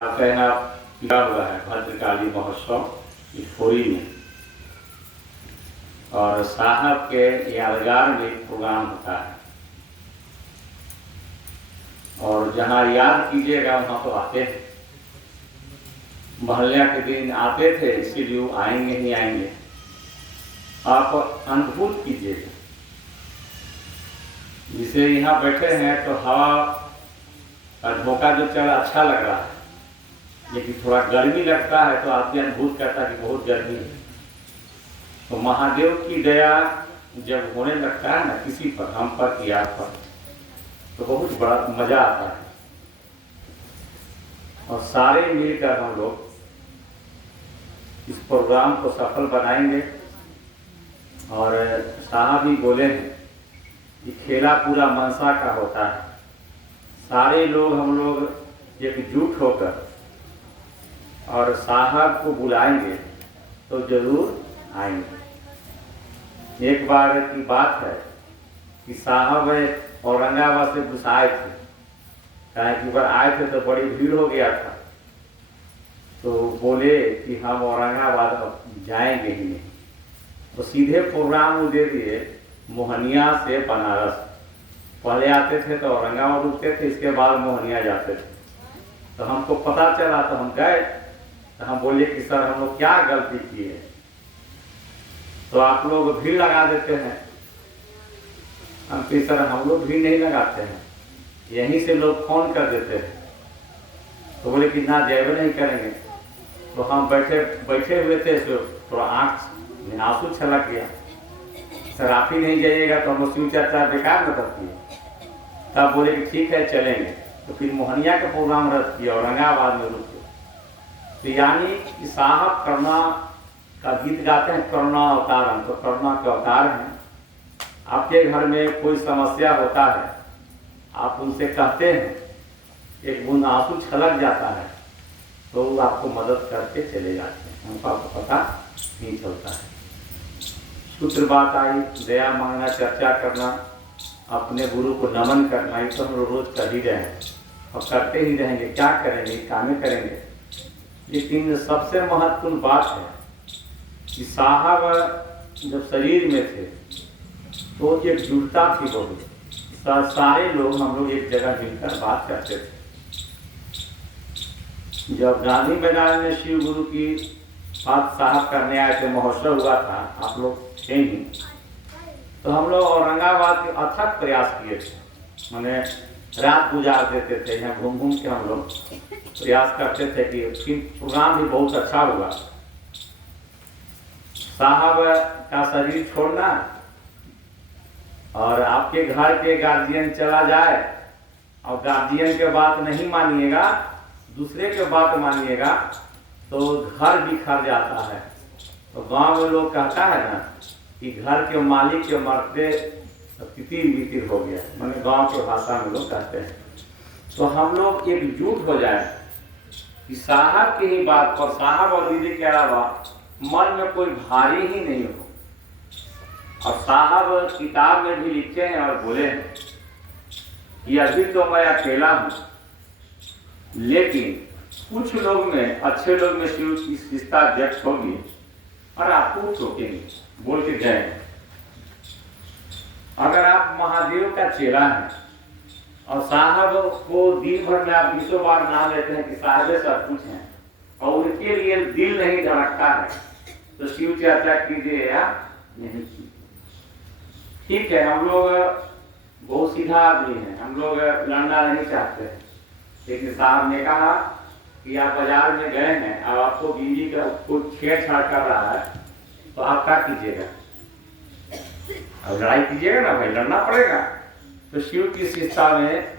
कहना लगा हुआ है भद्रकाली महोत्सव इफोरी में, और साहब के यादगार में एक प्रोग्राम होता है। और जहाँ याद कीजिएगा वहाँ तो आते हैं, महल्या के दिन आते थे, इसीलिए आएंगे ही आएंगे। आप अनुभूत कीजिएगा, जिसे यहाँ बैठे हैं तो हवा का झोंका जो चल अच्छा लग रहा है, लेकिन थोड़ा गर्मी लगता है तो आदमी अनुभूत करता है कि बहुत गर्मी है। तो महादेव की दया जब होने लगता है ना किसी पर, हम पर या पर, तो बहुत बड़ा मजा आता है। और सारे मिलकर हम लोग इस प्रोग्राम को सफल बनाएंगे। और साहब ही बोले हैं कि खेला पूरा मनसा का होता है। सारे लोग हम लोग एकजुट होकर और साहब को बुलाएंगे तो जरूर आएंगे। एक बार की बात है कि साहब औरंगाबाद से घुसाए थे, कहीं कि बार आए थे तो बड़ी भीड़ हो गया था, तो बोले कि हम औरंगाबाद अब जाएंगे ही नहीं। तो सीधे प्रोग्राम वो दे दिए मोहनिया से बनारस। पहले आते थे तो औरंगाबाद रुकते थे, इसके बाद मोहनिया जाते थे। तो हमको पता चला तो हम गए, तो हम बोले कि सर हम लोग क्या गलती किए, तो आप लोग भीड़ लगा देते हैं। हम कि सर हम लोग भीड़ नहीं लगाते हैं, यहीं से लोग फोन कर देते हैं। तो बोले कि ना जैब नहीं करेंगे। तो हम बैठे हुए थे, तो थोड़ा आँख में आंसू छलक गया। सर आप ही नहीं जाइएगा तो हम शिव चर्चा बेकार न करती है। तब बोले कि ठीक है चलेंगे। तो फिर मोहनिया का प्रोग्राम रद्द किया, औरंगाबाद में रुके। तो यानी कि साहब करुणा का गीत गाते हैं, करुणा अवतारम, तो करुणा के अवतार हैं। आपके घर में कोई समस्या होता है, आप उनसे कहते हैं, एक बूंद आंसू छलक जाता है, तो वो आपको मदद करके चले जाते हैं, हमको आपको पता नहीं चलता है। सूत्र बात आई, दया मांगना, चर्चा करना, अपने गुरु को नमन करना, ये तो हम रोज कर ही रहे हैं और करते ही रहेंगे। क्या करेंगे, कामें करेंगे। लेकिन सबसे महत्वपूर्ण बात है कि साहब जब शरीर में थे तो एक जुड़ता थी बहुत। सारे लोग हम लोग एक जगह मिलकर बात करते थे। जब गांधी मैदान में शिव गुरु की बात साहब करने आए थे, महोत्सव हुआ था, आप लोग थे ही, तो हम लोग औरंगाबाद के अथक प्रयास किए थे। मैंने रात गुजार देते थे, यहाँ घूम घूम के हम लोग प्रयास करते थे कि प्रोग्राम भी बहुत अच्छा हुआ। साहब का शरीर छोड़ना और आपके घर के गार्जियन चला जाए और गार्जियन के बात नहीं मानिएगा, दूसरे के बात मानिएगा, तो घर बिखर जाता है। तो गांव में लोग कहता है ना कि घर के मालिक के मरते तितिर बितिर हो गया, मैंने गांव के भाषा में लोग कहते हैं। तो हम लोग एकजुट हो जाए कि साहब की ही बात पर, साहब और दीदी के अलावा मन में कोई भारी ही नहीं हो। और साहब किताब में भी लिखे हैं और बोले हैं कि अभी तो मैं अकेला हूँ, लेकिन कुछ लोग में, अच्छे लोग में शिव की शिष्टता व्यक्त होगी और आपको ठोकेंगे, बोल के गए। अगर आप महादेव का चेला हैं और साहब को दिन भर में आप 20 बार नाम लेते हैं कि साहब सब कुछ हैं, और उनके लिए दिल नहीं धड़कता है, तो शिव चर्चा कीजिए या नहीं कीजिए। ठीक है, हम लोग बहुत सीधा आदमी हैं, हम लोग लड़ना नहीं चाहते हैं, लेकिन साहब ने कहा कि आप बाजार में गए हैं और आपको बीवी का कोई छेड़छाड़ कर रहा है, तो आप क्या कीजिएगा? अब लड़ाई कीजिएगा ना भाई, लड़ना पड़ेगा। तो शिव की शिष्टता में